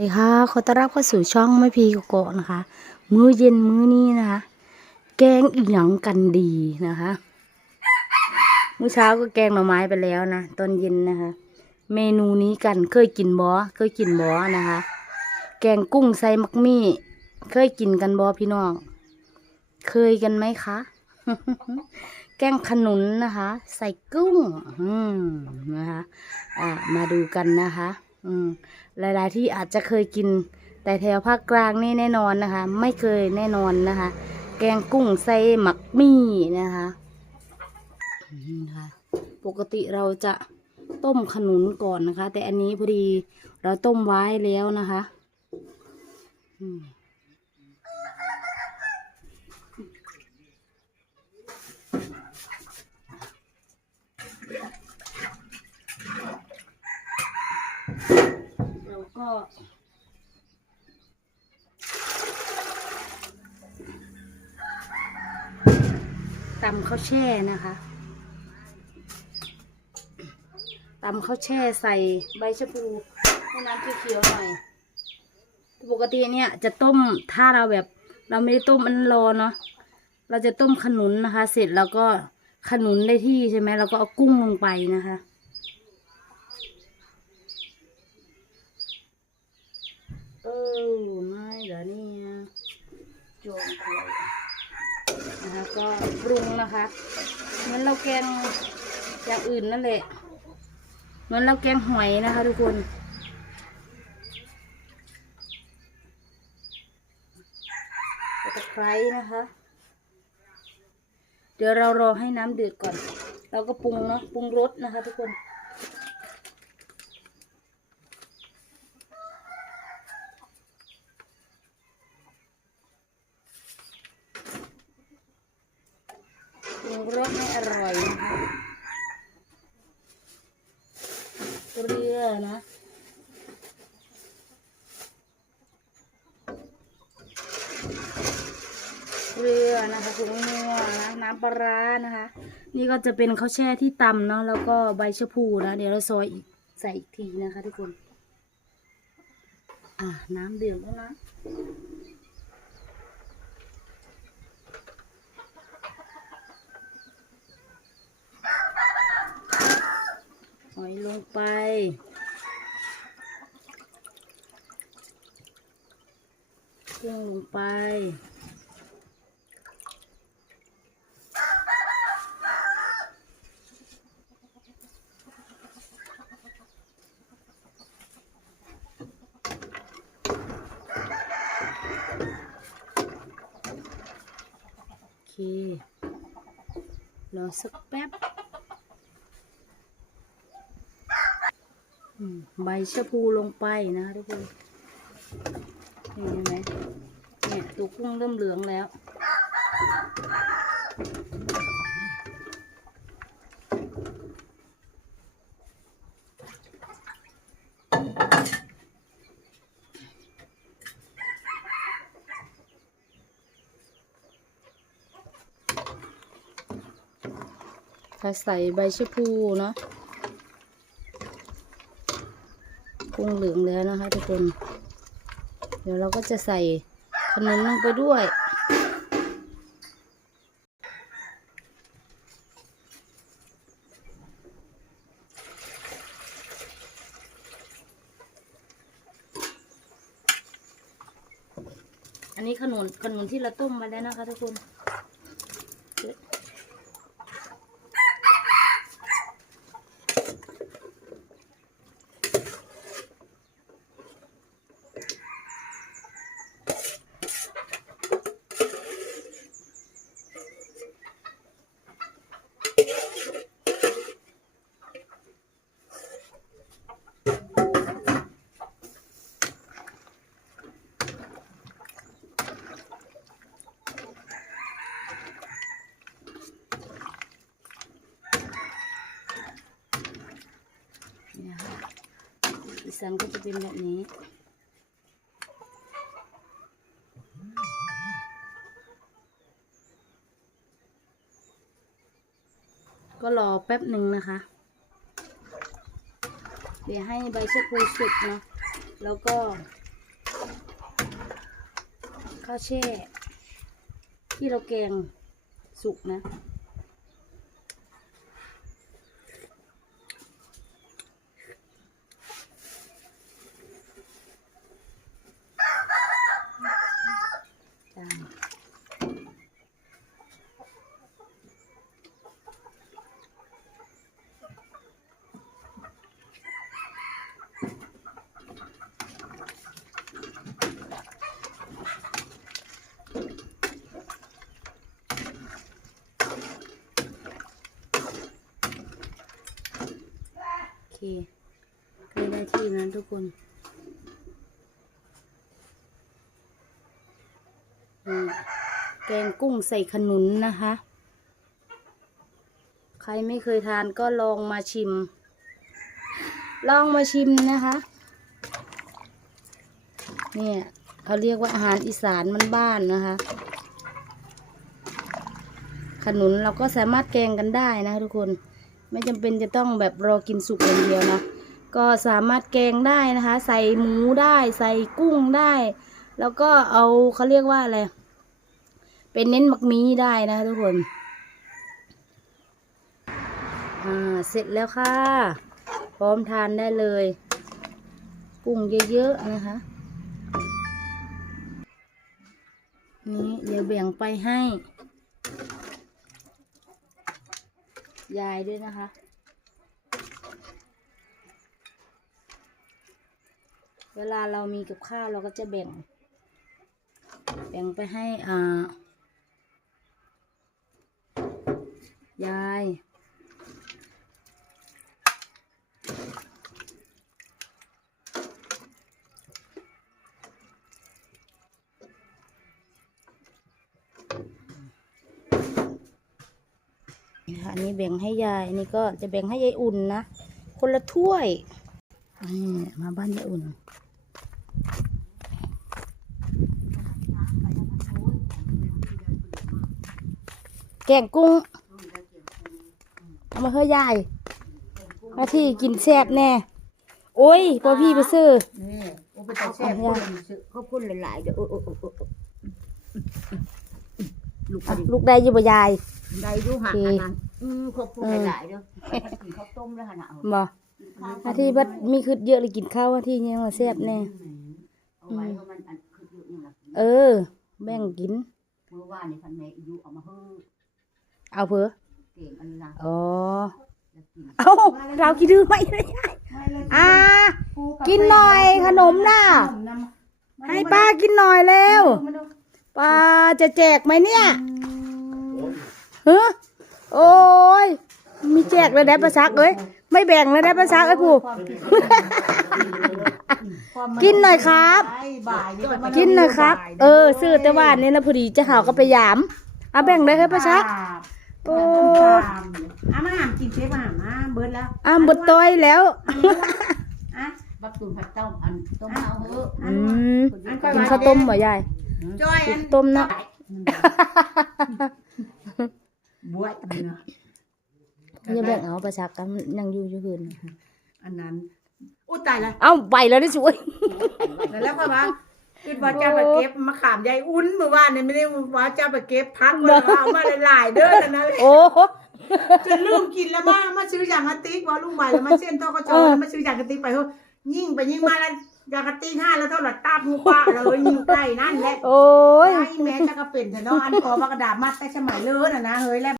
ดีค่ะขอต้อนรับเข้าสู่ช่องไม่พีโกโกะนะคะ มื้อเย็นมื้อนี้นะคะ แกงอีหยังกันดีนะคะมื้อเช้าก็แกงหน่อไม้ไปแล้วนะตอนเย็นนะคะ เมนูนี้กันเคยกินบอเคยกินบอนะคะ แกงกุ้งใส่มักมี่ เคยกินกันบอพี่น้องเคยกันไหมคะ แกงขนุนนะคะ ใส่กุ้ง อืมนะคะ อ่ามาดูกันนะคะ อืม หลาย ๆ ที่อาจจะเคยกิน แต่แถวภาคกลางนี่แน่นอนนะคะ ไม่เคยแน่นอนนะคะ แกงกุ้งใส่หมักมี่นะคะนะคะปกติเราจะต้มขนุนก่อนนะคะ แต่อันนี้พอดีเราต้มไว้แล้วนะคะ อืมเราก็ ตำข้าวแช่นะคะตำข้าวแช่ใส่ใบชะพูให้น้ำเขียวๆหน่อย ปกติเนี่ยจะต้มถ้าเราแบบ เราไม่ได้ต้มมันรอเนาะ เราจะต้มขนุนนะคะ เสร็จแล้วก็ขนุนได้ที่ใช่ไหมเราก็เอากุ้งลงไปนะคะ เออไม่เดี๋ยวนี่โจมกล้วยนะคะก็ปรุงนะคะเหมือนเราแกงอย่างอื่นนั่นแหละเหมือนเราแกงหอยนะคะทุกคนตะไคร้นะคะ เดี๋ยวเรารอให้น้ำเดือดก่อน เราก็ปรุงเนาะปรุงรสนะคะทุกคน งรสให้อร่อยนะคะเกลือนะเกลือนะคะผงนัวนะน้ำปลานะคะ นี่ก็จะเป็นข้าวแช่ที่ตำเนาะแล้วก็ใบชะพูนะเดี๋ยวเราซอยอีกใส่อีกทีนะคะทุกคน อะน้ำเดือดแล้วนะ หอยลงไป เครื่องลงไป โอเค รอสักแป๊บใบชะพูลงไปนะทุกคนเห็นไหมเนี่ยตัวกุ้งเริ่มเหลืองแล้ว ใส่ใบชะพูเนาะกุ้งเหลืองแล้วนะคะทุกคน เดี๋ยวเราก็จะใส่ขนมลงไปด้วย อันนี้ขนุนขนุนที่เราต้มมาแล้วนะคะทุกคน สันก็จะเป็นแบบนี้ ก็รอแป๊บหนึ่งนะคะ เดี๋ยวให้ใบชะพลูสุกเนาะแล้วก็ข้าวแช่ที่เราแกงสุกนะ โอเคใกล้ได้ที่นะทุกคนนี่แกงกุ้งใส่ขนุนนะคะ ใครไม่เคยทานก็ลองมาชิม ลองมาชิมนะคะ เนี่ยเขาเรียกว่าอาหารอีสานมันบ้านนะคะ ขนุนเราก็สามารถแกงกันได้นะทุกคน ไม่จำเป็นจะต้องแบบรอกินสุกอย่างเดียวนะก็สามารถแกงได้นะคะ ใส่หมูได้ใส่กุ้งได้ แล้วก็เอาเขาเรียกว่าอะไรเป็นเน้นหมักมีได้นะทุกคนอ่าเสร็จแล้วค่ะ พร้อมทานได้เลย กุ้งเยอะๆนะคะนี่เดี๋ยวแบ่งไปให้ ยายด้วยนะคะ เวลาเรามีกับข้าวเราก็จะแบ่ง แบ่งไปให้อ่ายาย อันนี้แบ่งให้ยายอันนี้ก็จะแบ่งให้ยายอุ่นนะ คนละถ้วยนี่มาบ้านยายอุ่นแกงกุ้งเอามาเฮ้ยยายมาที่กินแซ่บแน่ โอ้ยพอพี่ไปซื้อนี่โอ้ไปแต่แซ่บคนซื้อเขาพูดหลายๆเดี๋ยวโอ้โอ้โอ้ลูกได้อยี่บ่ยาย ใดดูหักโอเคอันนั้นอืมเขาพูดหลายๆเด้อกินข้าวต้มแล้วขนาดเอาบ่อาที่บัดมีคือเยอะเลยกินข้าวอาที่ยังมาแซ่บแน่เอาไว้เพราะมันอันคืออยู่นี่ล่ะเออ แบ่งกินเมื่อวานนี่พันแม่อายุเอามาเฮ้อเอาเผื่อเก่งอันนี้ละอ๋อแล้วกินเอาเราคิดดื้อไหมเลยยายอ่ากินหน่อยขนมน่ะให้ป้ากินหน่อยเร็วป้าจะแจกไหมเนี่ย เฮ้โอ้ย มีแจกเลยได้ประซักเอ้ย ไม่แบ่งเลยได้ประซักเอ้ยผู้ กินหน่อยครับบ่ายนี่มักินหน่อยครับ เออ ซื้อแต่ว่านี่นะพอดีจะหาก็ไปยามเอาแบ่งได้ให้ประซักโอ้อามาหามกินเชฟมาหามมาเบิร์ดแล้วอ้ามบดต้อยแล้วอะบักตุนผัดต้มอันต้มเอาเฮ้ออืมกินข้าวต้มบ่ยายจอยกิอันนต้มเนาะ บวยอันนี้เนาะจะแบ่งเอาประซักกันยังอยู่อยู่คืนอันนั้นอุ้ยตายละเอ้าไปแล้วนี่สวยแล้วพ่อมาคิดว่าจะไปเก็บมะขามยายอุ้นเมื่อวานเนี่ยไม่ได้ว่าจะไปเก็บพักมาเอามาหลายๆเด้อนั่นนะโอ้โหจนลืมกินแล้วมามาซื้ออย่างกระติกว่าลุงใบแล้วมาเส้นทอกระจอแล้วมาซื้ออย่างกระติกไปเถอะยิ่งไปยิ่งมาแล้วอย่างกระติกห้าแล้วเท่าไหร่ตาหูปะเลยยิ่งใกล้นั่นแหละโอ้ยไอ้แม่จะก็เป็นแต่เนาะอันขอปากกระดาษมัดแต่สมัยเลิศอะนะเฮ้ยแล้ว